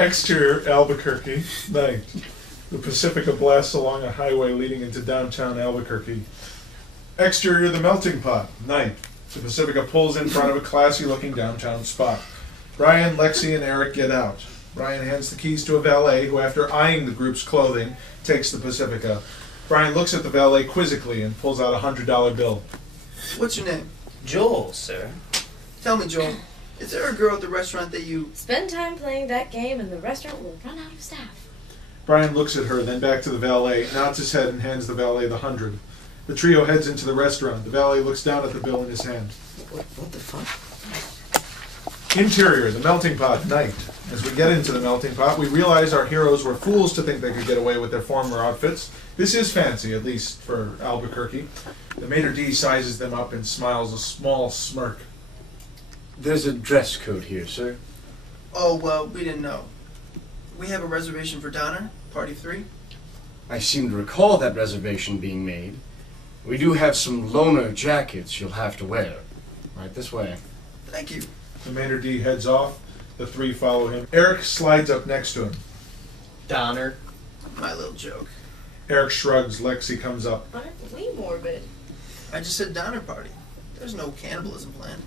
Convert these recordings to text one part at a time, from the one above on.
Exterior, Albuquerque, night. The Pacifica blasts along a highway leading into downtown Albuquerque. Exterior, the melting pot, night. The Pacifica pulls in front of a classy-looking downtown spot. Brian, Lexi, and Eric get out. Brian hands the keys to a valet who, after eyeing the group's clothing, takes the Pacifica. Brian looks at the valet quizzically and pulls out a $100 bill. What's your name? Joel, sir. Tell me, Joel, is there a girl at the restaurant that you... Spend time playing that game and the restaurant will run out of staff. Brian looks at her, then back to the valet, nods his head and hands the valet the 100. The trio heads into the restaurant. The valet looks down at the bill in his hand. What the fuck? Interior, the melting pot, night. As we get into the melting pot, we realize our heroes were fools to think they could get away with their former outfits. This is fancy, at least for Albuquerque. The maitre d' sizes them up and smiles a small smirk. There's a dress code here, sir. Oh, well, we didn't know. We have a reservation for Donner, party 3. I seem to recall that reservation being made. We do have some loaner jackets you'll have to wear. Right this way. Thank you. The maitre d' heads off. The three follow him. Eric slides up next to him. Donner. My little joke. Eric shrugs. Lexi comes up. Aren't we morbid? I just said Donner party. There's no cannibalism planned.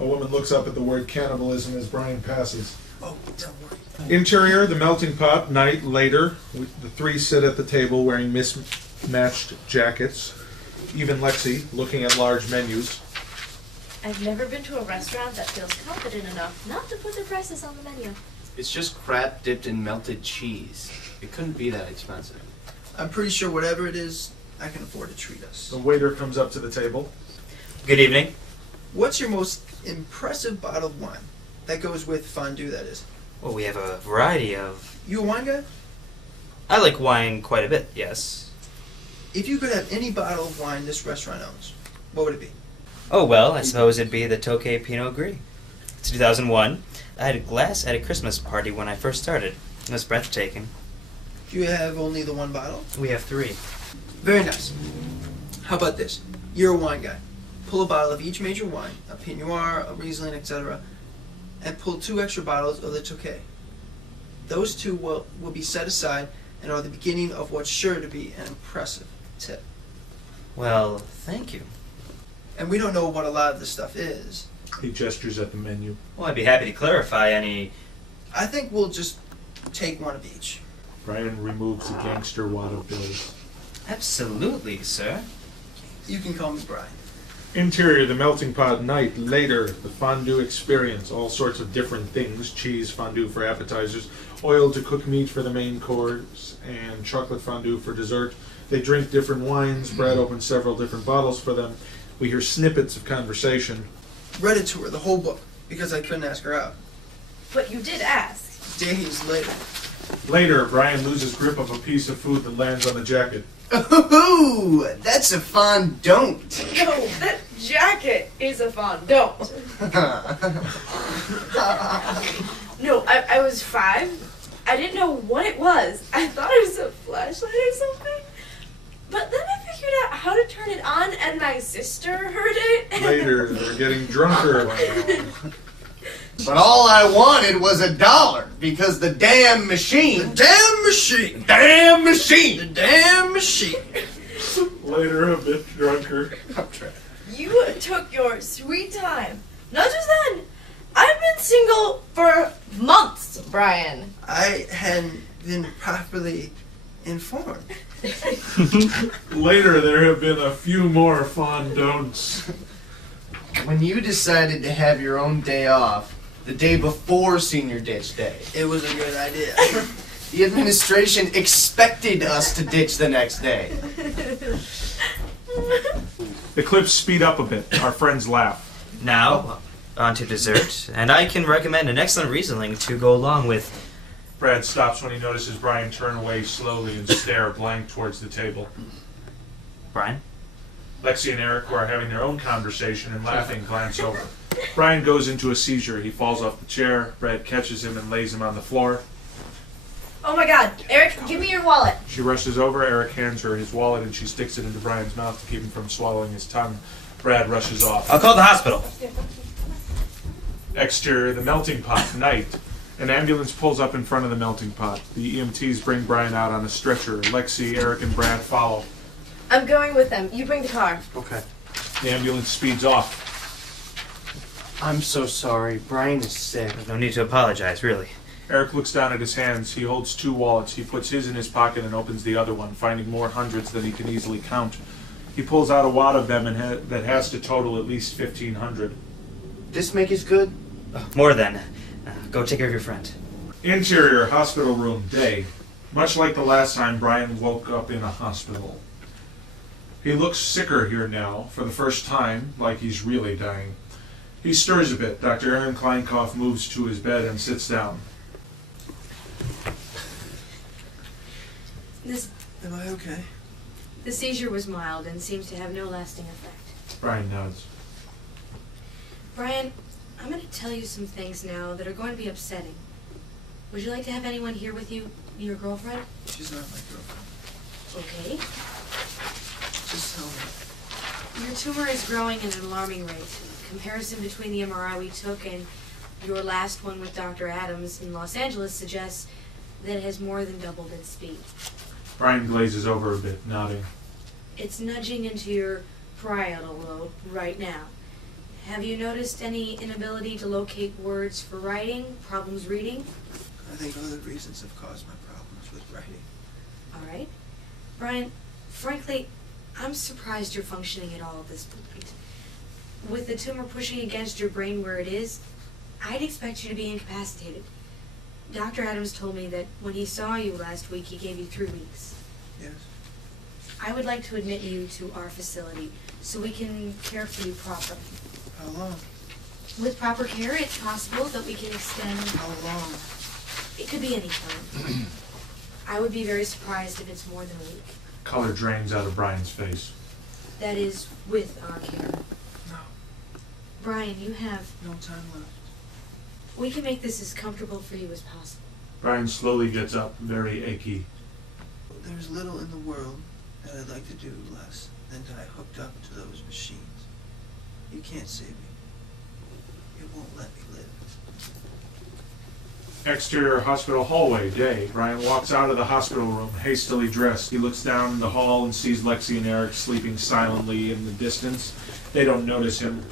A woman looks up at the word cannibalism as Brian passes. Oh, don't worry. Interior, the melting pot, night, later. The three sit at the table wearing mismatched jackets. Even Lexi, looking at large menus. I've never been to a restaurant that feels confident enough not to put their prices on the menu. It's just crap dipped in melted cheese. It couldn't be that expensive. I'm pretty sure whatever it is, I can afford to treat us. The waiter comes up to the table. Good evening. What's your most impressive bottle of wine? That goes with fondue, that is. Well, we have a variety of... You a wine guy? I like wine quite a bit, yes. If you could have any bottle of wine this restaurant owns, what would it be? Oh, well, I suppose it'd be the Tokay Pinot Gris. It's 2001. I had a glass at a Christmas party when I first started. It was breathtaking. Do you have only the one bottle? We have 3. Very nice. How about this? You're a wine guy. Pull a bottle of each major wine, a Pinot Noir, a Riesling, etc., and pull 2 extra bottles of the Tokay. Those 2 will be set aside and are the beginning of what's sure to be an impressive tip. Well, thank you. And we don't know what a lot of this stuff is. He gestures at the menu. Well, I'd be happy to clarify any... I think we'll just take one of each. Brian removes the gangster wad of bills. Absolutely, sir. You can call me Brian. Interior, the melting pot, night, later, the fondue experience, all sorts of different things, cheese fondue for appetizers, oil to cook meat for the main course, and chocolate fondue for dessert. They drink different wines. Brad opens several different bottles for them. We hear snippets of conversation. Read it to her, the whole book, because I couldn't ask her out. But you did ask. Days later. Later, Brian loses grip of a piece of food that lands on the jacket. Ooh, that's a fun don't. No, that jacket is a fondant. No, I was 5. I didn't know what it was. I thought it was a flashlight or something. But then I figured out how to turn it on, and my sister heard it. Later, they're getting drunker. But all I wanted was $1 because the damn machine. The damn machine! Damn machine! The damn machine! Later, a bit drunker. I'm trying. You took your sweet time. Not just then. I've been single for months, Brian. I hadn't been properly informed. Later, there have been a few more fondants. When you decided to have your own day off, the day before Senior Ditch Day, It was a good idea. the administration expected us to ditch the next day. The clips speed up a bit. Our friends laugh. Now, on to dessert. And I can recommend an excellent Riesling to go along with... Brad stops when he notices Brian turn away slowly and stare blank towards the table. Brian? Lexi and Eric, who are having their own conversation and laughing, glance over. Brian goes into a seizure. He falls off the chair. Brad catches him and lays him on the floor. Oh my God, Eric, give me your wallet. She rushes over. Eric hands her his wallet and she sticks it into Brian's mouth to keep him from swallowing his tongue. Brad rushes off. I'll call the hospital. Exterior, the melting pot, night. An ambulance pulls up in front of the melting pot. The EMTs bring Brian out on a stretcher. Lexi, Eric, and Brad follow. I'm going with them. You bring the car. Okay. The ambulance speeds off. I'm so sorry. Brian is sick. There's no need to apologize, really. Eric looks down at his hands. He holds 2 wallets. He puts his in his pocket and opens the other one, finding more hundreds than he can easily count. He pulls out a wad of them that has to total at least 1,500. This make is good? More than. Go take care of your friend. Interior hospital room, day. Much like the last time Brian woke up in a hospital. He looks sicker here now, for the first time, like he's really dying. He stirs a bit. Dr. Aaron Kleinkoff moves to his bed and sits down. Am I okay? The seizure was mild and seems to have no lasting effect. Brian nods. Brian, I'm going to tell you some things now that are going to be upsetting. Would you like to have anyone here with you, your girlfriend? She's not my girlfriend. Okay. Just tell me. Your tumor is growing at an alarming rate. Comparison between the MRI we took and your last one with Dr. Adams in Los Angeles suggests that it has more than doubled its speed. Brian glazes over a bit, nodding. It's nudging into your parietal lobe right now. Have you noticed any inability to locate words for writing, problems reading? I think other reasons have caused my problems with writing. All right. Brian, frankly, I'm surprised you're functioning at all at this point. With the tumor pushing against your brain where it is, I'd expect you to be incapacitated. Dr. Adams told me that when he saw you last week, he gave you 3 weeks. Yes. I would like to admit you to our facility so we can care for you properly. How long? With proper care, it's possible that we can extend. How long? It could be any time. I would be very surprised if it's more than a week. Color drains out of Brian's face. That is, with our care. No. Brian, you have. No time left. We can make this as comfortable for you as possible. Brian slowly gets up, very achy. There's little in the world that I'd like to do less than die hooked up to those machines. You can't save me. It won't let me live. Exterior hospital hallway, day. Brian walks out of the hospital room, hastily dressed. He looks down the hall and sees Lexi and Eric sleeping silently in the distance. They don't notice him.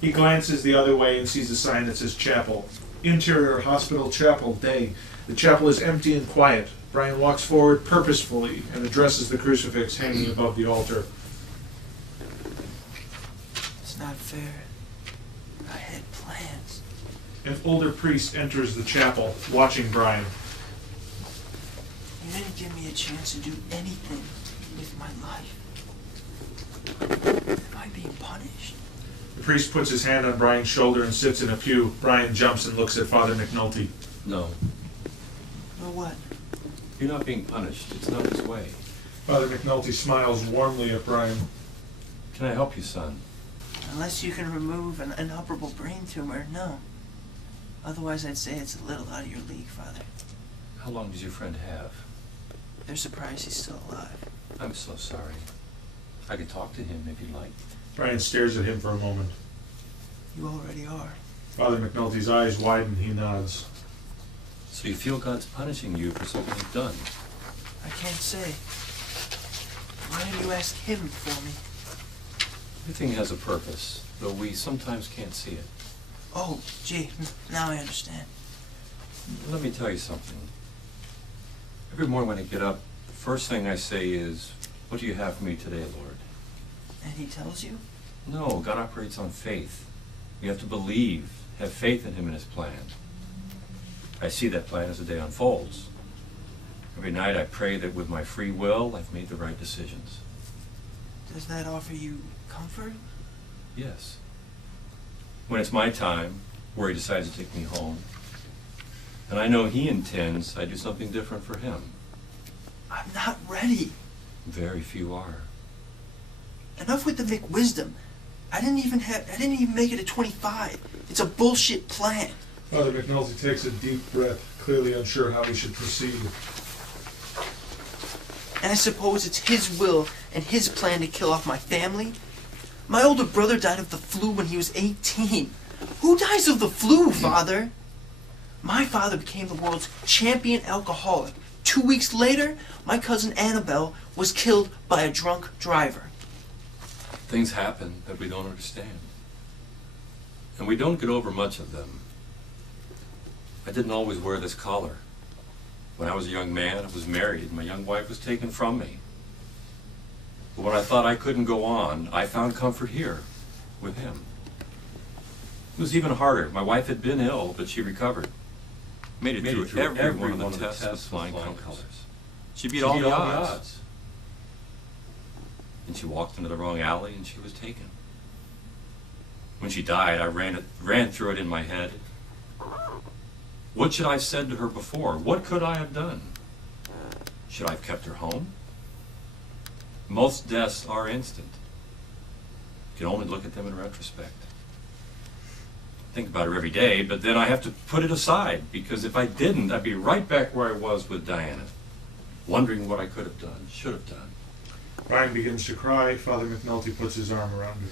He glances the other way and sees a sign that says chapel. Interior hospital chapel, day. The chapel is empty and quiet. Brian walks forward purposefully and addresses the crucifix hanging above the altar. It's not fair. I had plans. An older priest enters the chapel, watching Brian. You didn't give me a chance to do anything with my life. Am I being punished? The priest puts his hand on Brian's shoulder and sits in a pew. Brian jumps and looks at Father McNulty. No, Or what? you're not being punished. It's not his way. Father McNulty smiles warmly at Brian. Can I help you, son? Unless you can remove an inoperable brain tumor, no. Otherwise, I'd say it's a little out of your league, Father. How long does your friend have? They're surprised he's still alive. I'm so sorry. I could talk to him if you'd like. Brian stares at him for a moment. You already are. Father McNulty's eyes widen. He nods. So you feel God's punishing you for something you've done? I can't say. Why don't you ask him for me? Everything has a purpose, though we sometimes can't see it. Oh, gee, now I understand. Let me tell you something. Every morning when I get up, the first thing I say is, "What do you have for me today, Lord?" And he tells you? No, God operates on faith. You have to believe, have faith in him and his plan. I see that plan as the day unfolds. Every night I pray that with my free will, I've made the right decisions. Does that offer you comfort? Yes. When it's my time, where he decides to take me home, and I know he intends I do something different for him. I'm not ready. Very few are. Enough with the McWisdom. I didn't even make it at 25. It's a bullshit plan. Father McNulty takes a deep breath, clearly unsure how he should proceed. And I suppose it's his will and his plan to kill off my family? My older brother died of the flu when he was 18. Who dies of the flu, Father? My father became the world's champion alcoholic. 2 weeks later, my cousin Annabelle was killed by a drunk driver. Things happen that we don't understand. And we don't get over much of them. I didn't always wear this collar. When I was a young man, I was married. My young wife was taken from me. But when I thought I couldn't go on, I found comfort here with him. It was even harder. My wife had been ill, but she recovered. Made it through every one of the tests with flying colors. She beat all the odds. And she walked into the wrong alley and she was taken. When she died, I ran through it in my head. What should I have said to her before? What could I have done? Should I have kept her home? Most deaths are instant. You can only look at them in retrospect. Think about her every day, but then I have to put it aside, because if I didn't, I'd be right back where I was with Diana, wondering what I could have done, should have done. Brian begins to cry. Father McNulty puts his arm around her.